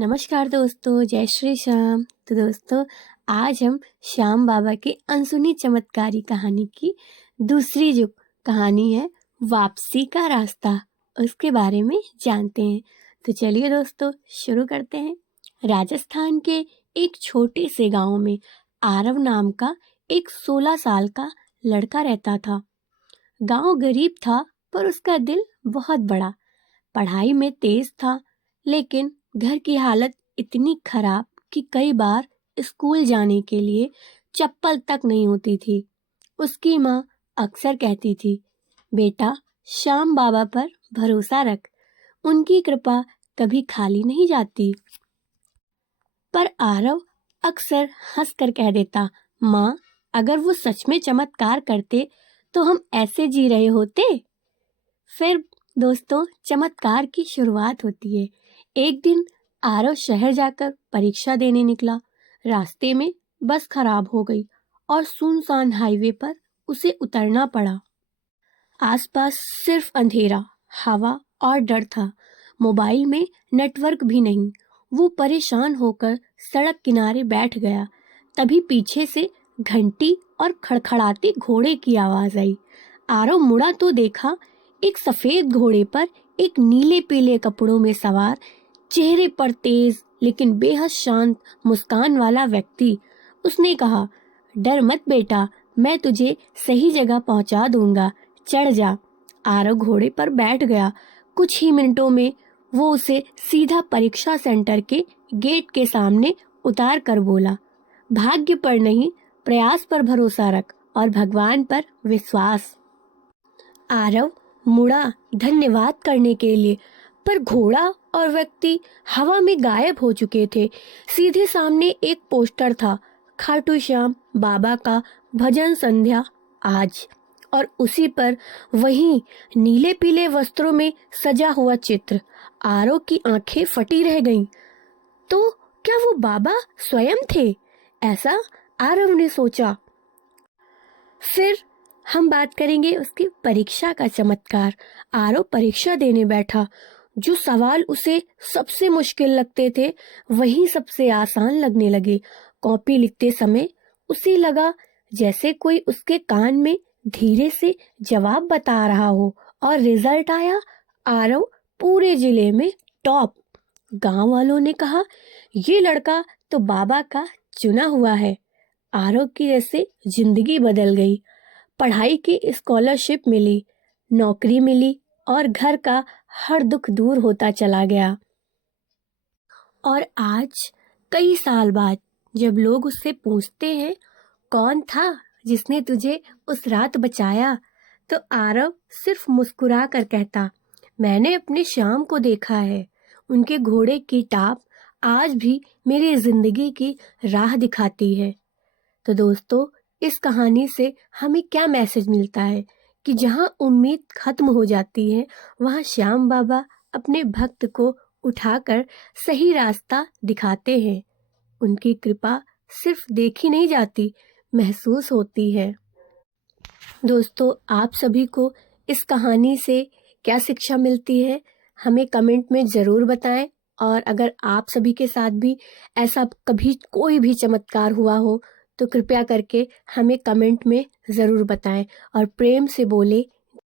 नमस्कार दोस्तों, जय श्री श्याम। तो दोस्तों, आज हम श्याम बाबा की अनसुनी चमत्कारी कहानी की दूसरी जो कहानी है, वापसी का रास्ता, उसके बारे में जानते हैं। तो चलिए दोस्तों, शुरू करते हैं। राजस्थान के एक छोटे से गांव में आरव नाम का एक 16 साल का लड़का रहता था। गांव गरीब था, पर उसका दिल बहुत बड़ा। पढ़ाई में तेज था, लेकिन घर की हालत इतनी खराब कि कई बार स्कूल जाने के लिए चप्पल तक नहीं होती थी। उसकी माँ अक्सर कहती थी, बेटा, श्याम बाबा पर भरोसा रख, उनकी कृपा कभी खाली नहीं जाती। पर आरव अक्सर हंसकर कह देता, माँ, अगर वो सच में चमत्कार करते तो हम ऐसे जी रहे होते। फिर दोस्तों, चमत्कार की शुरुआत होती है। एक दिन आरव शहर जाकर परीक्षा देने निकला। रास्ते में बस खराब हो गई और सुनसान हाईवे पर उसे उतरना पड़ा। आसपास सिर्फ अंधेरा, हवा और डर था। मोबाइल में नेटवर्क भी नहीं। वो परेशान होकर सड़क किनारे बैठ गया। तभी पीछे से घंटी और खड़खड़ाते घोड़े की आवाज आई। आरव मुड़ा तो देखा, एक सफेद घोड़े पर एक नीले पीले कपड़ों में सवार, चेहरे पर तेज लेकिन बेहद शांत मुस्कान वाला व्यक्ति। उसने कहा, डर मत बेटा, मैं तुझे सही जगह पहुंचा दूंगा, चढ़ जा। आरव घोड़े पर बैठ गया। कुछ ही मिनटों में वो उसे सीधा परीक्षा सेंटर के गेट के सामने उतार कर बोला, भाग्य पर नहीं, प्रयास पर भरोसा रख और भगवान पर विश्वास। आरव मुड़ा धन्यवाद करने के लिए, पर घोड़ा और व्यक्ति हवा में गायब हो चुके थे। सीधे सामने एक पोस्टर था, खाटू श्याम बाबा का भजन संध्या आज, और उसी पर वही नीले पीले वस्त्रों में सजा हुआ चित्र। आरव की आंखें फटी रह गईं। तो क्या वो बाबा स्वयं थे? ऐसा आरव ने सोचा। फिर हम बात करेंगे उसकी परीक्षा का चमत्कार। आरव परीक्षा देने बैठा। जो सवाल उसे सबसे मुश्किल लगते थे, वही सबसे आसान लगने लगे। कॉपी लिखते समय उसे लगा जैसे कोई उसके कान में धीरे से जवाब बता रहा हो, और रिजल्ट आया, आरव पूरे जिले में टॉप। गांव वालों ने कहा, ये लड़का तो बाबा का चुना हुआ है। आरव की ऐसे जिंदगी बदल गई। पढ़ाई की स्कॉलरशिप मिली, नौकरी मिली और घर का हर दुख दूर होता चला गया। और आज कई साल बाद जब लोग उससे पूछते हैं, कौन था जिसने तुझे उस रात बचाया, तो आरव सिर्फ मुस्कुरा कर कहता, मैंने अपने श्याम को देखा है। उनके घोड़े की टाप आज भी मेरी जिंदगी की राह दिखाती है। तो दोस्तों, इस कहानी से हमें क्या मैसेज मिलता है कि जहाँ उम्मीद खत्म हो जाती है, वहाँ श्याम बाबा अपने भक्त को उठाकर सही रास्ता दिखाते हैं। उनकी कृपा सिर्फ देखी नहीं जाती, महसूस होती है। दोस्तों, आप सभी को इस कहानी से क्या शिक्षा मिलती है, हमें कमेंट में ज़रूर बताएं। और अगर आप सभी के साथ भी ऐसा कभी कोई भी चमत्कार हुआ हो, तो कृपया करके हमें कमेंट में ज़रूर बताएं और प्रेम से बोले,